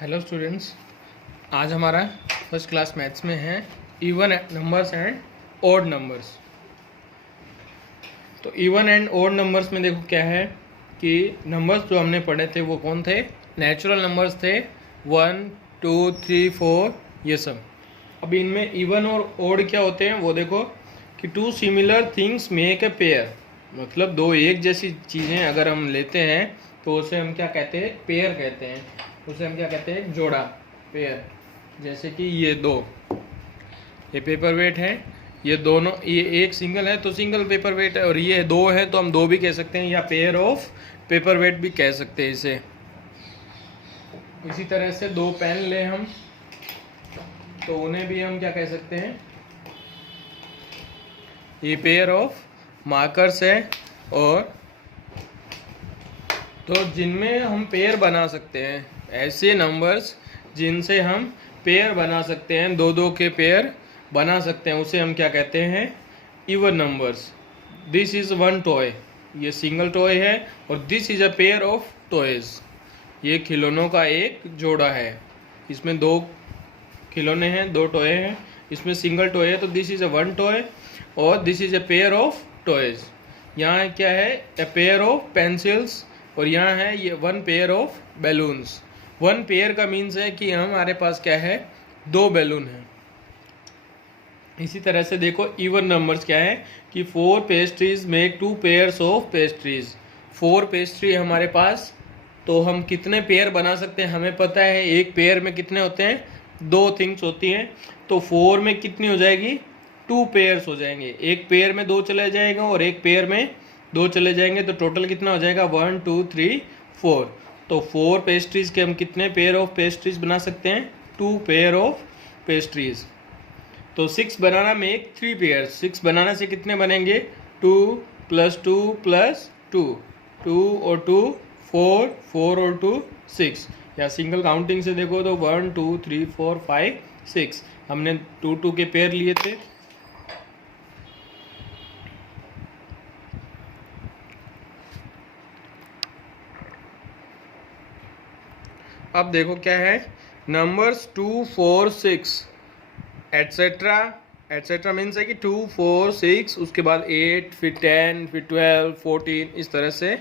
Hello students, आज हमारा first class maths में है even numbers and odd numbers. तो इवन एंड ओड नंबर्स में देखो क्या है कि नंबर्स जो हमने पढ़े थे वो कौन थे, नेचुरल नंबर्स थे 1, 2, 3, 4 ये सब। अब इनमें इवन और ओड क्या होते हैं वो देखो कि two similar things make a pair, मतलब दो एक जैसी चीज़ें अगर हम लेते हैं तो उसे हम क्या कहते हैं, पेयर कहते हैं। उसे हम क्या कहते हैं, जोड़ा, पेयर। जैसे कि ये दो, ये पेपर वेट है, ये दोनों, ये एक सिंगल है तो सिंगल पेपर वेट है, और ये दो है तो हम दो भी कह सकते हैं, या पेयर ऑफ पेपर वेट भी कह सकते हैं इसे। इसी तरह से दो पेन ले हम तो उन्हें भी हम क्या कह सकते हैं, ये पेयर ऑफ मार्कर्स है। और तो जिनमें हम पेयर बना सकते हैं, ऐसे नंबर्स जिनसे हम पेयर बना सकते हैं, दो दो के पेयर बना सकते हैं, उसे हम क्या कहते हैं, even numbers. This is one toy, ये सिंगल टॉय है, और this is a pair of toys, ये खिलौनों का एक जोड़ा है। इसमें दो खिलौने हैं, दो टॉय हैं, इसमें सिंगल टॉय है, तो this is a one toy और this is a pair of toys. यहाँ क्या है, ए पेयर ऑफ पेंसिल्स, और यहाँ है ये one pair of balloons. One pair का मीन्स है कि हमारे पास क्या है, दो बैलून है। इसी तरह से देखो इवन नंबर्स क्या है कि 4 pastries make 2 pairs of pastries. 4 pastry हमारे पास, तो हम कितने पेयर बना सकते हैं हमें पता है। एक पेयर में कितने होते हैं, दो थिंग्स होती हैं, तो 4 में कितनी हो जाएगी, 2 पेयर्स हो जाएंगे। एक पेयर में दो चले जाएगा और एक पेयर में दो चले जाएंगे, तो टोटल कितना हो जाएगा, 1, 2, 3, 4। तो 4 पेस्ट्रीज के हम कितने पेयर ऑफ पेस्ट्रीज बना सकते हैं, 2 पेयर ऑफ पेस्ट्रीज। तो 6 बनाना में एक 3 पेयर, 6 बनाने से कितने बनेंगे, 2 + 2 + 2, 2 और 2 4, 4 और 2 6। या सिंगल काउंटिंग से देखो तो 1, 2, 3, 4, 5, 6 हमने 2 2 के पेयर लिए थे। अब देखो क्या है, नंबर्स 2, 4, 6 एट्सेट्रा। एट्सेट्रा मीन्स है कि 2, 4, 6, उसके बाद 8, फिर 10, फिर 12, 14, इस तरह से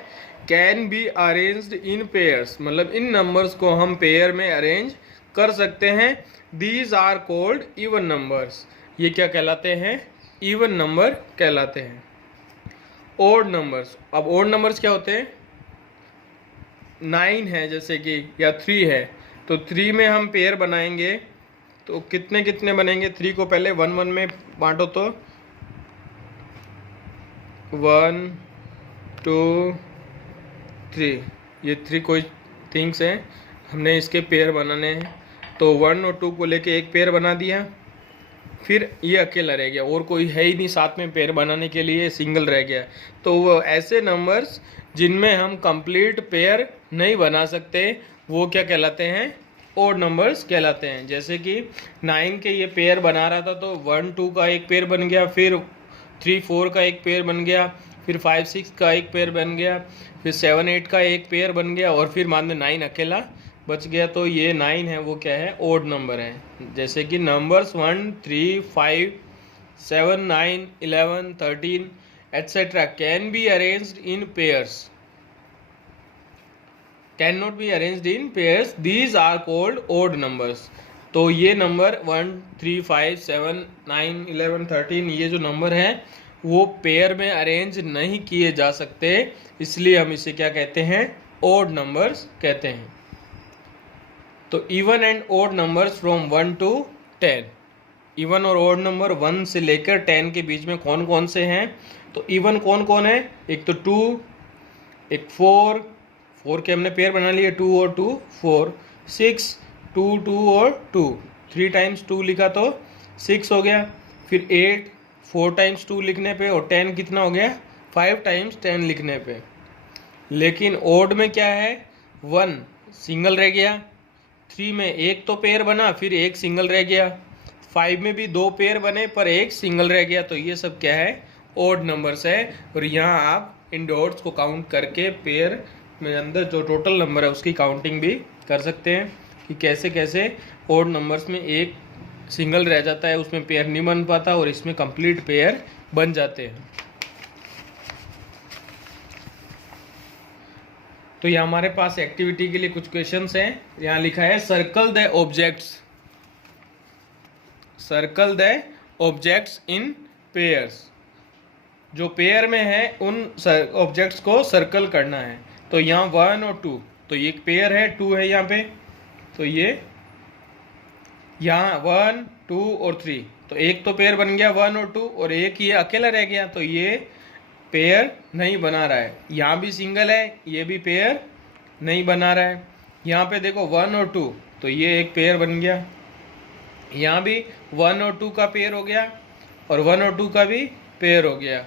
can be arranged in pairs, मतलब इन नंबर्स को हम पेयर में अरेंज कर सकते हैं। These are called even numbers, ये क्या कहलाते हैं, इवन नंबर कहलाते हैं। ओड नंबर्स, अब ओड नंबर्स क्या होते हैं, 9 है जैसे कि, या 3 है, तो 3 में हम पेयर बनाएंगे तो कितने कितने बनेंगे। 3 को पहले 1 1 में बांटो तो 1, 2, 3, ये 3 कोई थिंग्स हैं, हमने इसके पेयर बनाने हैं। तो 1 और 2 को लेके एक पेयर बना दिया, फिर ये अकेला रह गया और कोई है ही नहीं साथ में पेयर बनाने के लिए, सिंगल रह गया। तो वो ऐसे नंबर्स जिनमें हम कंप्लीट पेयर नहीं बना सकते वो क्या कहलाते हैं, ओड नंबर्स कहलाते हैं। जैसे कि 9 के ये पेयर बना रहा था तो 1 2 का एक पेयर बन गया, फिर 3 4 का एक पेयर बन गया, फिर 5 6 का एक पेयर बन गया, फिर 7 8 का एक पेयर बन गया, और फिर मान लो 9 अकेला बच गया। तो ये 9 है वो क्या है, ओड नंबर है। जैसे कि numbers 1, 3, 5, 7, 9, 11, 13 etcetera can be arranged in pairs, can not be arranged in pairs, these are called odd numbers. तो ये नंबर 1, 3, 5, 7, 9, 11, 13 ये जो नंबर है वो पेयर में अरेंज नहीं किए जा सकते, इसलिए हम इसे क्या कहते हैं, ओड नंबर्स कहते हैं। तो even and odd numbers from 1 to 10, even और ओड नंबर 1 से लेकर 10 के बीच में कौन कौन से हैं। तो इवन कौन कौन है, एक तो 2, एक 4, 4 के हमने पेयर बना लिए, 2 और 2 4, 6, 2 2 और 2, 3 टाइम्स 2 लिखा तो 6 हो गया, फिर 8 4 टाइम्स 2 लिखने पे, और 10 कितना हो गया, 5 टाइम्स 10 लिखने पे। लेकिन ओड में क्या है, 1 सिंगल रह गया, 3 में एक तो पेयर बना फिर एक सिंगल रह गया, 5 में भी 2 पेयर बने पर एक सिंगल रह गया। तो ये सब क्या है, ओड नंबर्स है। और यहाँ आप इन डॉट्स को काउंट करके पेयर में अंदर जो टोटल नंबर है उसकी काउंटिंग भी कर सकते हैं कि कैसे कैसे ओड नंबर्स में एक सिंगल रह जाता है, उसमें पेयर नहीं बन पाता और इसमें कंप्लीट पेयर बन जाते हैं। तो ये हमारे पास एक्टिविटी के लिए कुछ क्वेश्चंस हैं। यहाँ लिखा है circle the objects in pairs. जो पेयर में है उन ऑब्जेक्ट्स को सर्कल करना है। तो यहाँ 1 और 2, तो ये एक पेयर है, 2 है यहाँ पे, तो ये यहाँ 1 2 और 3, तो एक तो पेयर बन गया 1 और 2, और एक ये अकेला रह गया, तो ये पेयर नहीं बना रहा है। यहाँ भी सिंगल है, ये भी पेयर नहीं बना रहा है। यहाँ पे देखो 1 और 2, तो ये एक पेयर बन गया। यहाँ भी 1 और 2 का पेयर हो गया और 1 और 2 का भी पेयर हो गया।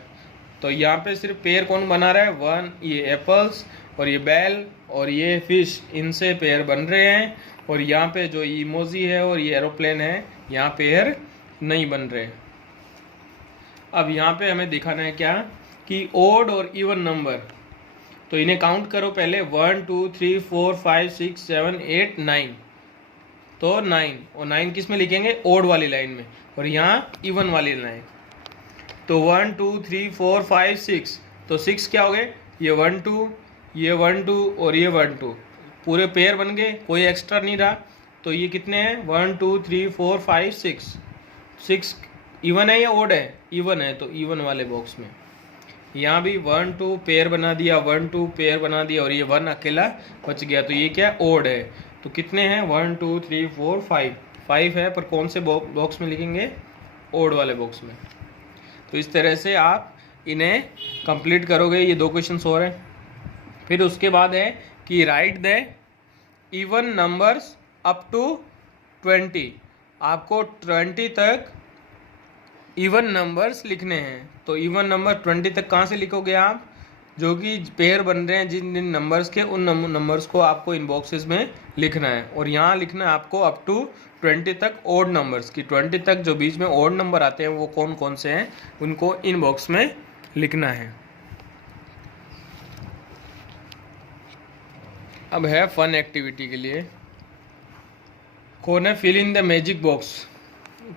तो यहाँ पे सिर्फ पेयर कौन बना रहा है, 1 ये एप्पल्स और ये बैल और ये फिश, इनसे पेयर बन रहे हैं। और यहाँ पे जो इमोजी है और ये एरोप्लेन है, यहाँ पेयर नहीं बन रहे। अब यहाँ पे हमें दिखाना है क्या कि ओड और इवन नंबर, तो इन्हें काउंट करो पहले, 1 2 3 4 5 6 7 8 9, तो 9, और 9 किस में लिखेंगे, ओड वाली लाइन में, और यहाँ इवन वाली लाइन। तो 1 2 3 4 5 6, तो 6 क्या हो गए, ये 1 2, ये 1 2 और ये 1 2, पूरे पेयर बन गए, कोई एक्स्ट्रा नहीं रहा। तो ये कितने हैं, 1 2 3 4 5 6 इवन है या ओड है, इवन है, तो इवन वाले बॉक्स में। यहाँ भी 1 2 पेयर बना दिया, 1 2 पेयर बना दिया, और ये 1 अकेला बच गया, तो ये क्या ओड है। तो कितने हैं, 1 2 3 4 5 है, पर कौन से बॉक्स में लिखेंगे, ओड वाले बॉक्स में। तो इस तरह से आप इन्हें कंप्लीट करोगे। ये 2 क्वेश्चंस और हैं। फिर उसके बाद है कि right the even numbers up to 20। आपको 20 तक इवन नंबर्स लिखने हैं। तो इवन नंबर 20 तक कहाँ से लिखोगे आप, जो कि पेयर बन रहे हैं जिन जिन नंबर्स के, उन नंबर्स को आपको इन बॉक्सेस में लिखना है। और यहाँ लिखना है आपको अप टू 20 तक ओड नंबर्स की, 20 तक जो बीच में ओड नंबर आते हैं वो कौन कौन से हैं, उनको इन बॉक्स में लिखना है। अब है फन एक्टिविटी के लिए, कौन है fill in the magic box.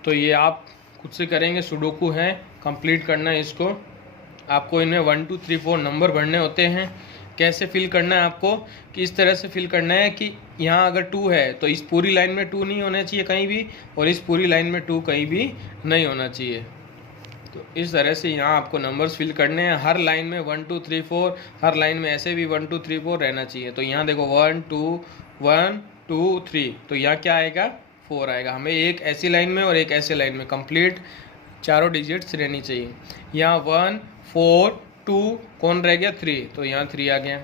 तो ये आप खुद से करेंगे, सुडोकू है, कंप्लीट करना है इसको। आपको इनमें 1 2 3 4 नंबर भरने होते हैं। कैसे फिल करना है आपको, कि इस तरह से फिल करना है कि यहाँ अगर 2 है तो इस पूरी लाइन में 2 नहीं होना चाहिए कहीं भी, और इस पूरी लाइन में 2 कहीं भी नहीं होना चाहिए। तो इस तरह से यहाँ आपको नंबर्स फिल करने हैं। हर लाइन में 1 2 3 4, हर लाइन में ऐसे भी 1 2 3 4 रहना चाहिए। तो यहाँ देखो 1 2 3, तो यहाँ क्या आएगा, 4 आएगा। हमें एक ऐसी लाइन में और एक ऐसे लाइन में कंप्लीट चारों डिजिट्स रहनी चाहिए। यहाँ 1 4 2, कौन रह गया, 3, तो यहाँ 3 आ गया।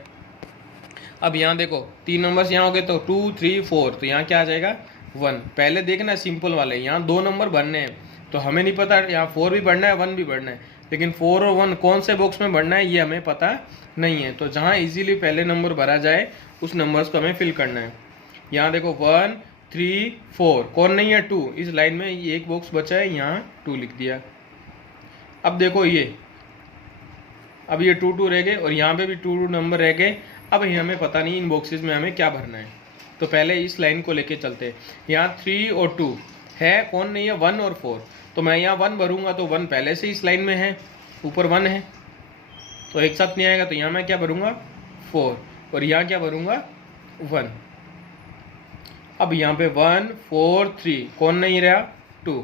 अब यहाँ देखो 3 नंबर्स यहाँ हो गए, तो 2 3 4, तो यहाँ क्या आ जाएगा, 1। पहले देखना सिंपल वाले, यहाँ 2 नंबर भरने हैं, तो हमें नहीं पता यहाँ 4 भी भरना है 1 भी भरना है, लेकिन 4 और 1 कौन से बॉक्स में भरना है ये हमें पता नहीं है। तो जहाँ इजीली पहले नंबर भरा जाए उस नंबर्स को हमें फिल करना है। यहाँ देखो 1 3 4, कौन नहीं है, 2, इस लाइन में ये एक बॉक्स बचा है, यहाँ 2 लिख दिया। अब देखो ये, अब ये 2 2 रह गए, और यहाँ पे भी 2 नंबर रह गए। अब ये हमें पता नहीं इन बॉक्सेस में हमें क्या भरना है, तो पहले इस लाइन को लेके चलते हैं। यहाँ 3 और 2 है, कौन नहीं है, 1 और 4, तो मैं यहाँ 1 भरूंगा, तो 1 पहले से इस लाइन में है, ऊपर 1 है, तो एक साथ नहीं आएगा। तो यहाँ मैं क्या भरूंगा, 4, और यहाँ क्या भरूंगा, 1। अब यहाँ पे 1 4 3, कौन नहीं रहा, 2,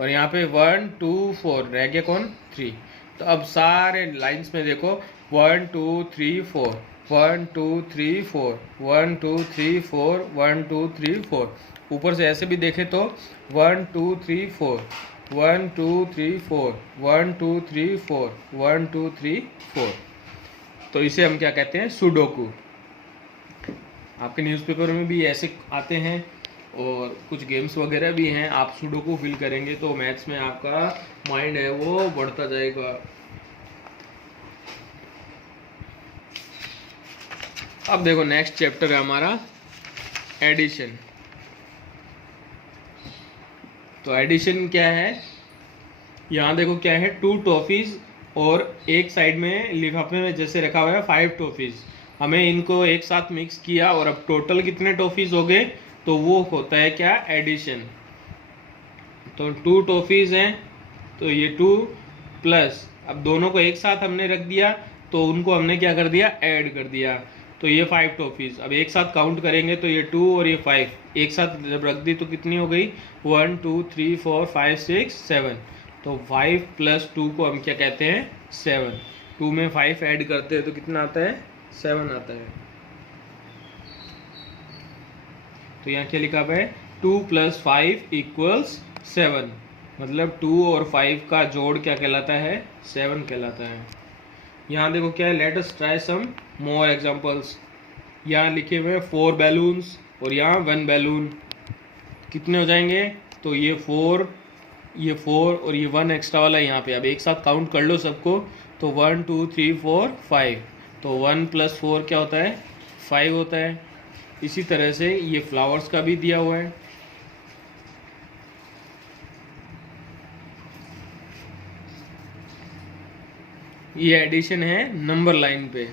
और यहाँ पे 1 2 4 रह गया, कौन, 3। तो अब सारे लाइंस में देखो 1 2 3 4, 1 2 3 4, 1 2 3 4, 1 2 3 4। ऊपर से ऐसे भी देखे तो 1 2 3 4, 1 2 3 4, 1 2 3 4, 1 2 3 4। तो इसे हम क्या कहते हैं, सुडोकू। आपके न्यूज़पेपर में भी ऐसे आते हैं, और कुछ गेम्स वगैरह भी हैं। आप सुडोकू फिल करेंगे तो मैथ्स में आपका माइंड है वो बढ़ता जाएगा। अब देखो नेक्स्ट चैप्टर है हमारा एडिशन। तो एडिशन क्या है, यहाँ देखो क्या है, 2 टॉफीज और एक साइड में लिफाफे में जैसे रखा हुआ है 5 टॉफीज। हमें इनको एक साथ मिक्स किया और अब टोटल कितने टॉफीज हो गए, तो वो होता है क्या, एडिशन। तो 2 टॉफीज हैं तो ये 2 प्लस, अब दोनों को एक साथ हमने रख दिया तो उनको हमने क्या कर दिया, ऐड कर दिया। तो ये 5 टॉफीज, अब एक साथ काउंट करेंगे तो ये 2 और ये 5 एक साथ जब रख दी तो कितनी हो गई, 1 2 3 4 5 6 7। तो 5 + 2 को हम क्या कहते हैं, 7। 2 में 5 ऐड करते हैं तो कितना आता है, 7 आता है। तो यहाँ क्या लिखा हुआ है, 2 + 5 = 7, मतलब 2 और 5 का जोड़ क्या कहलाता है, 7 कहलाता है। यहाँ देखो क्या है, let us try some more examples. यहाँ लिखे हुए 4 बैलून्स और यहाँ 1 बैलून, कितने हो जाएंगे, तो ये 4 और ये 1 एक्स्ट्रा वाला यहाँ पे। अब एक साथ काउंट कर लो सबको, तो 1 2 3 4 5, तो 1 + 4 क्या होता है, 5 होता है। इसी तरह से ये फ्लावर्स का भी दिया हुआ है। ये एडिशन है नंबर लाइन पे।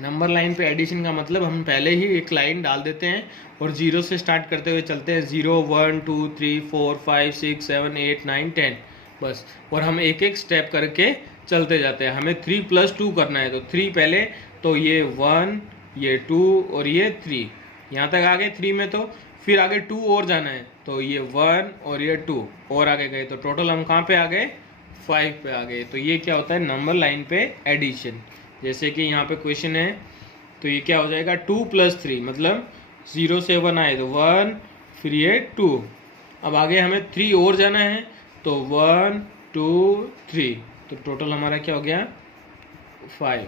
नंबर लाइन पे एडिशन का मतलब हम पहले ही एक लाइन डाल देते हैं और 0 से स्टार्ट करते हुए चलते हैं, 0 1 2 3 4 5 6 7 8 9 10 बस। और हम एक एक स्टेप करके चलते जाते हैं। हमें 3 + 2 करना है, तो 3 पहले, तो ये 1 ये 2 और ये 3, यहाँ तक आ गए 3 में। तो फिर आगे 2 और जाना है, तो ये 1 और ये 2 और आगे गए, तो टोटल हम कहाँ पे आ गए, 5 पे आ गए। तो ये क्या होता है, नंबर लाइन पे एडिशन। जैसे कि यहाँ पे क्वेश्चन है, तो ये क्या हो जाएगा, 2 + 3, मतलब 0 से 1 आए तो 1, फिर ये 2। अब आगे हमें 3 और जाना है, तो 1 2 3, तो टोटल हमारा क्या हो गया, 5।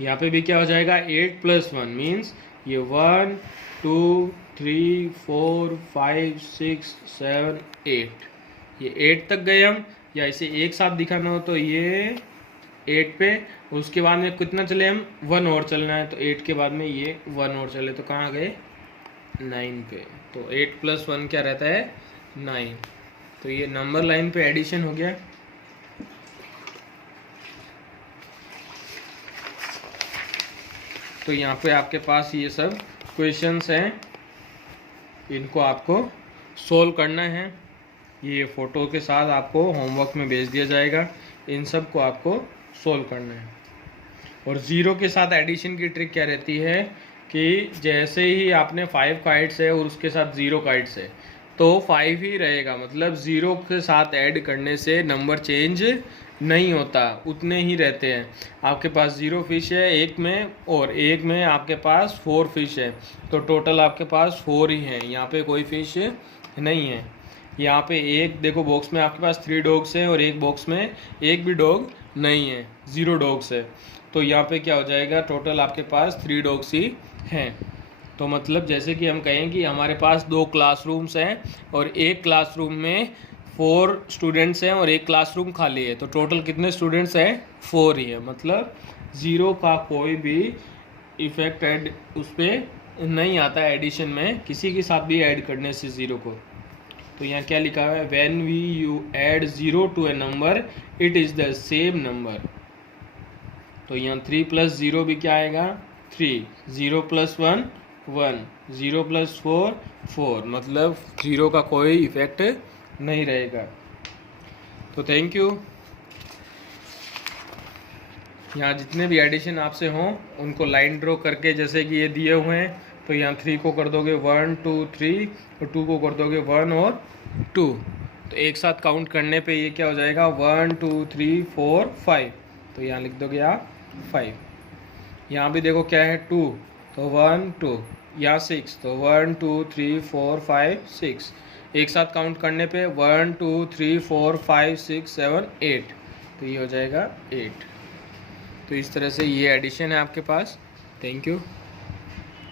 यहाँ पे भी क्या हो जाएगा, 8 + 1 मीन्स ये 1 2 3 4 5 6 7 8, ये 8 तक गए हम। या इसे एक साथ दिखाना हो तो ये 8 पे, उसके बाद में कितना चले हम, 1 और चलना है, तो 8 के बाद में ये 1 और चले, तो कहाँ गए, 9 पे। तो 8 + 1 क्या रहता है, 9। तो ये नंबर लाइन पे एडिशन हो गया। तो यहाँ पे आपके पास ये सब क्वेश्चंस हैं, इनको आपको सोल्व करना है। ये फ़ोटो के साथ आपको होमवर्क में भेज दिया जाएगा, इन सब को आपको सोल्व करना है। और 0 के साथ एडिशन की ट्रिक क्या रहती है कि जैसे ही आपने 5 का एड्स है और उसके साथ 0 का एड्स है, तो 5 ही रहेगा, मतलब 0 के साथ ऐड करने से नंबर चेंज नहीं होता, उतने ही रहते हैं। आपके पास 0 फिश है एक में, और एक में आपके पास 4 फिश है, तो टोटल आपके पास 4 ही हैं, यहाँ पे कोई फिश नहीं है। यहाँ पे एक देखो बॉक्स में आपके पास 3 डॉग्स हैं और एक बॉक्स में एक भी डॉग नहीं है, 0 डॉग्स है। तो यहाँ पे क्या हो जाएगा, टोटल आपके पास 3 डॉग्स ही हैं। तो मतलब जैसे कि हम कहें कि हमारे पास 2 क्लासरूम्स हैं और एक क्लासरूम में 4 स्टूडेंट्स हैं और एक क्लासरूम खाली है, तो टोटल कितने स्टूडेंट्स हैं, 4 ही है। मतलब 0 का कोई भी इफेक्ट ऐड उस पर नहीं आता एडिशन में, किसी के साथ भी ऐड करने से 0 को। तो यहाँ क्या लिखा हुआ है, when we you add 0 to a number it is the same number. तो यहाँ 3 + 0 भी क्या आएगा, 3, 0 + 1 1, 0 + 4 4, मतलब 0 का कोई इफेक्ट नहीं रहेगा। तो थैंक यू। यहाँ जितने भी एडिशन आपसे हों उनको लाइन ड्रॉ करके, जैसे कि ये दिए हुए हैं, तो यहाँ 3 को कर दोगे 1 2 3 और 2 को कर दोगे 1 और 2, तो एक साथ काउंट करने पे ये क्या हो जाएगा, 1 2 3 4 5, तो यहाँ लिख दोगे आप 5। यहाँ भी देखो क्या है, 2, तो 1 2, यहाँ 6, तो 1 2 3 4 5 6, एक साथ काउंट करने पे 1 2 3 4 5 6 7 8, तो ये हो जाएगा 8। तो इस तरह से ये एडिशन है आपके पास। Thank you.